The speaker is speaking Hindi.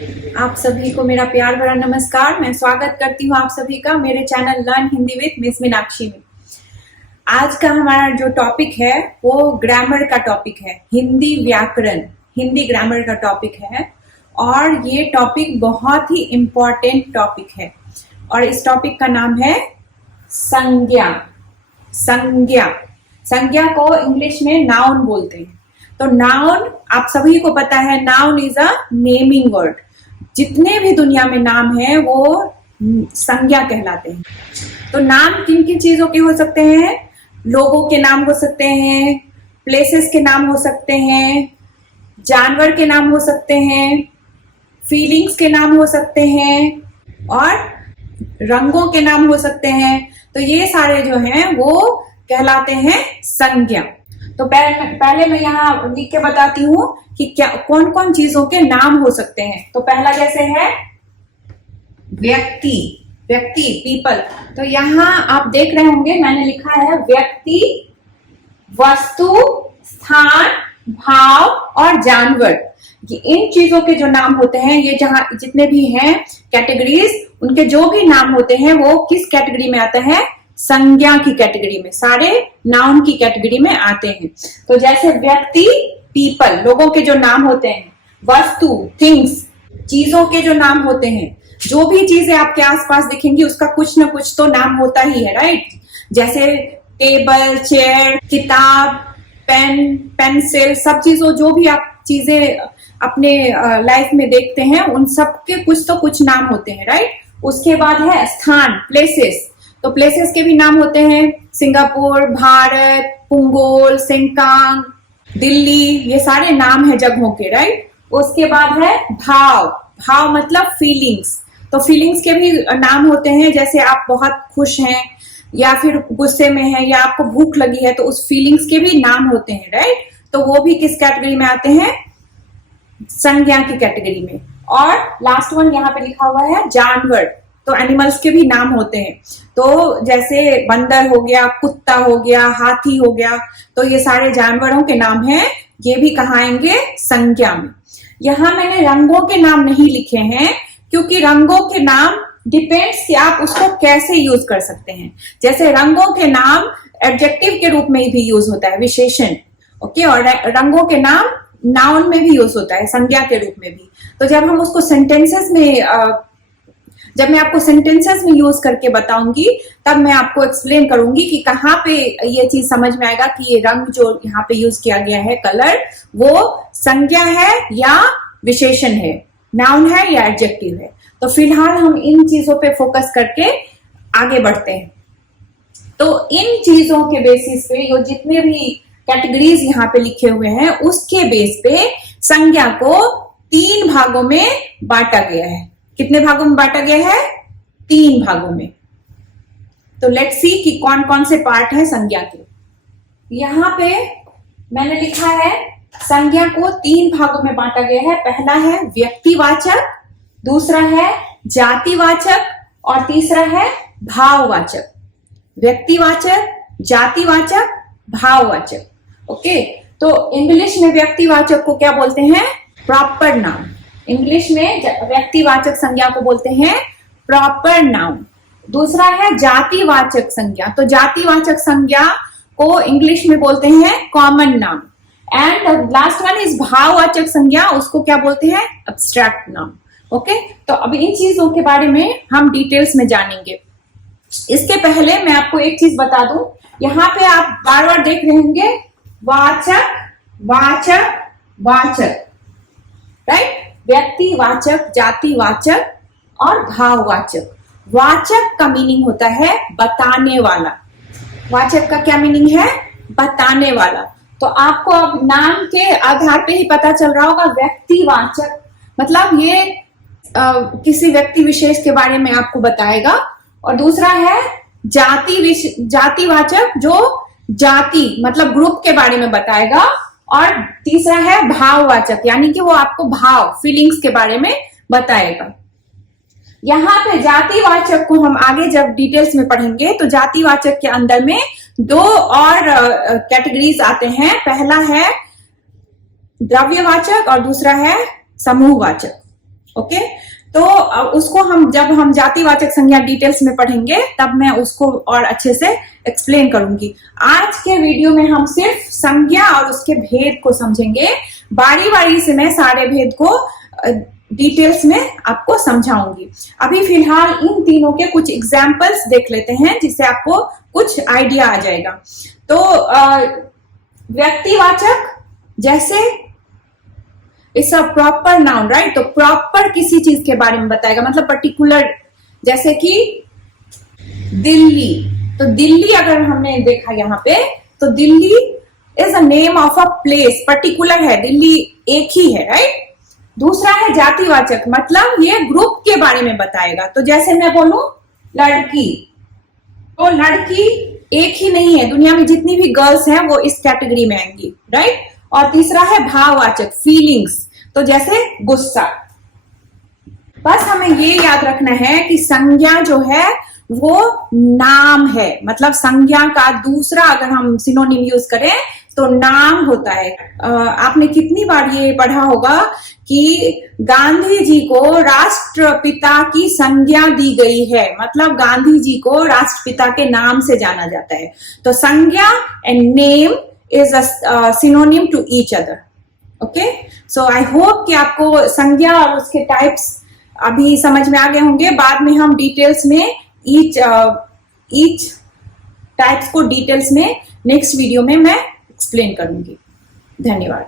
आप सभी को मेरा प्यार भरा नमस्कार। मैं स्वागत करती हूँ आप सभी का मेरे channel learn Hindi with miss Meenakshi में। आज का हमारा जो टॉपिक है वो ग्रामर का टॉपिक है, हिंदी व्याकरण, हिंदी ग्रामर का टॉपिक है। और ये टॉपिक बहुत ही इम्पोर्टेंट टॉपिक है और इस टॉपिक का नाम है संज्ञा। संज्ञा, संज्ञा को इंग्लिश में नाउन बोलते हैं। तो नाउन आप सभी को पता है, noun is a naming word. जितने भी दुनिया में नाम है वो संज्ञा कहलाते हैं। तो नाम किन किन चीजों के हो सकते हैं? लोगों के नाम हो सकते हैं, प्लेसेस के नाम हो सकते हैं, जानवर के नाम हो सकते हैं, फीलिंग्स के नाम हो सकते हैं और रंगों के नाम हो सकते हैं। तो ये सारे जो हैं वो कहलाते हैं संज्ञा। तो पहले मैं यहाँ लिख के बताती हूँ कि क्या कौन कौन चीजों के नाम हो सकते हैं। तो पहला जैसे है व्यक्ति, व्यक्ति पीपल। तो यहाँ आप देख रहे होंगे मैंने लिखा है व्यक्ति, वस्तु, स्थान, भाव और जानवर। ये इन चीजों के जो नाम होते हैं, ये जहां जितने भी हैं कैटेगरीज, उनके जो भी नाम होते हैं वो किस कैटेगरी में आते हैं? संज्ञा की कैटेगरी में, सारे नाउन की कैटेगरी में आते हैं। तो जैसे व्यक्ति पीपल, लोगों के जो नाम होते हैं, वस्तु थिंग्स, चीजों के जो नाम होते हैं, जो भी चीजें आपके आसपास दिखेंगी उसका कुछ ना कुछ तो नाम होता ही है, राइट? जैसे टेबल, चेयर, किताब, पेन, पेंसिल, सब चीजों जो भी आप चीजें अपने लाइफ में देखते हैं उन सब के कुछ तो कुछ नाम होते हैं, राइट? उसके बाद है स्थान, प्लेसेस। तो प्लेसेस के भी नाम होते हैं, सिंगापुर, भारत, पुंगोल, सेंकांग, दिल्ली, ये सारे नाम है जगहों के, राइट? उसके बाद है भाव, भाव मतलब फीलिंग्स। तो फीलिंग्स के भी नाम होते हैं, जैसे आप बहुत खुश हैं या फिर गुस्से में हैं या आपको भूख लगी है तो उस फीलिंग्स के भी नाम होते हैं, राइट? तो वो भी किस कैटेगरी में आते हैं? संज्ञा की कैटेगरी में। और लास्ट वन यहाँ पे लिखा हुआ है जानवर। तो एनिमल्स के भी नाम होते हैं। तो जैसे बंदर हो गया, कुत्ता हो गया, हाथी हो गया, तो ये सारे जानवरों के नाम हैं। ये भी कहाँ आएंगे? संज्ञा में। यहाँ मैंने रंगों के नाम नहीं लिखे हैं क्योंकि रंगों के नाम डिपेंड्स कि आप उसको कैसे यूज कर सकते हैं। जैसे रंगों के नाम एडजेक्टिव के रूप में भी यूज होता है, विशेषण, ओके। और रंगों के नाम नाउन में भी यूज होता है, संज्ञा के रूप में भी। तो जब हम उसको सेंटेंसेस में जब मैं आपको सेंटेंसेस में यूज करके बताऊंगी तब मैं आपको एक्सप्लेन करूंगी कि कहाँ पे ये चीज समझ में आएगा कि ये रंग जो यहाँ पे यूज किया गया है, कलर, वो संज्ञा है या विशेषण है, नाउन है या एडजेक्टिव है। तो फिलहाल हम इन चीजों पे फोकस करके आगे बढ़ते हैं। तो इन चीजों के बेसिस पे जो जितने भी कैटेगरीज यहाँ पे लिखे हुए हैं उसके बेस पे संज्ञा को 3 भागों में बांटा गया है। कितने भागों में बांटा गया है? 3 भागों में। तो लेट्स सी कि कौन कौन से पार्ट है संज्ञा के। यहाँ पे मैंने लिखा है संज्ञा को 3 भागों में बांटा गया है। पहला है व्यक्तिवाचक, दूसरा है जातिवाचक और तीसरा है भाववाचक। व्यक्तिवाचक, जातिवाचक, भाववाचक, ओके। तो इंग्लिश में व्यक्तिवाचक को क्या बोलते हैं? Proper noun. इंग्लिश में व्यक्तिवाचक संज्ञा को बोलते हैं प्रॉपर नाउन। दूसरा है जातिवाचक संज्ञा। तो जातिवाचक संज्ञा को इंग्लिश में बोलते हैं common noun. And last one is भाववाचक संज्ञा, उसको क्या बोलते हैं? Abstract noun, okay. तो अब इन चीजों के बारे में हम डिटेल्स में जानेंगे। इसके पहले मैं आपको एक चीज बता दूं, यहाँ पे आप बार बार देख रहे होंगे वाचक, वाचक, वाचक, राइट? व्यक्तिवाचक, जातिवाचक और भाववाचक। वाचक का मीनिंग होता है बताने वाला। वाचक का क्या मीनिंग है? बताने वाला। तो आपको अब नाम के आधार पे ही पता चल रहा होगा, व्यक्तिवाचक मतलब ये किसी व्यक्ति विशेष के बारे में आपको बताएगा। और दूसरा है जातिवाचक, जो जाति मतलब ग्रुप के बारे में बताएगा। और तीसरा है भाववाचक, यानी कि वो आपको भाव, फीलिंग्स के बारे में बताएगा। यहाँ पे जातिवाचक को हम आगे जब डिटेल्स में पढ़ेंगे तो जातिवाचक के अंदर में 2 और कैटेगरीज आते हैं। पहला है द्रव्यवाचक और दूसरा है समूहवाचक। ओके, तो उसको हम जब हम जातिवाचक संज्ञा डिटेल्स में पढ़ेंगे तब मैं उसको और अच्छे से एक्सप्लेन करूंगी। आज के वीडियो में हम सिर्फ संज्ञा और उसके भेद को समझेंगे। बारी बारी से मैं सारे भेद को डिटेल्स में आपको समझाऊंगी। अभी फिलहाल इन तीनों के कुछ एग्जाम्पल्स देख लेते हैं जिससे आपको कुछ आइडिया आ जाएगा। तो व्यक्तिवाचक, जैसे it's a proper noun, right? तो प्रॉपर किसी चीज के बारे में बताएगा, मतलब पर्टिकुलर, जैसे कि दिल्ली। तो दिल्ली अगर हमने देखा यहाँ पे, तो Delhi is a name of a place, particular है, दिल्ली एक ही है, राइट? दूसरा है जातिवाचक, मतलब ये ग्रुप के बारे में बताएगा। तो जैसे मैं बोलूं लड़की, तो लड़की एक ही नहीं है, दुनिया में जितनी भी गर्ल्स हैं वो इस कैटेगरी में आएंगी, राइट? और तीसरा है भाववाचक, फीलिंग्स, तो जैसे गुस्सा। बस हमें ये याद रखना है कि संज्ञा जो है वो नाम है, मतलब संज्ञा का दूसरा अगर हम सिनोनिम यूज करें तो नाम होता है। आपने कितनी बार ये पढ़ा होगा कि गांधी जी को राष्ट्रपिता की संज्ञा दी गई है, मतलब गांधी जी को राष्ट्रपिता के नाम से जाना जाता है। तो संज्ञा and name is a synonym to each other. Okay, so I hope कि आपको संज्ञा और उसके टाइप्स अभी समझ में आ गए होंगे। बाद में हम डिटेल्स में ईच टाइप्स को डिटेल्स में नेक्स्ट वीडियो में मैं एक्सप्लेन करूंगी। धन्यवाद।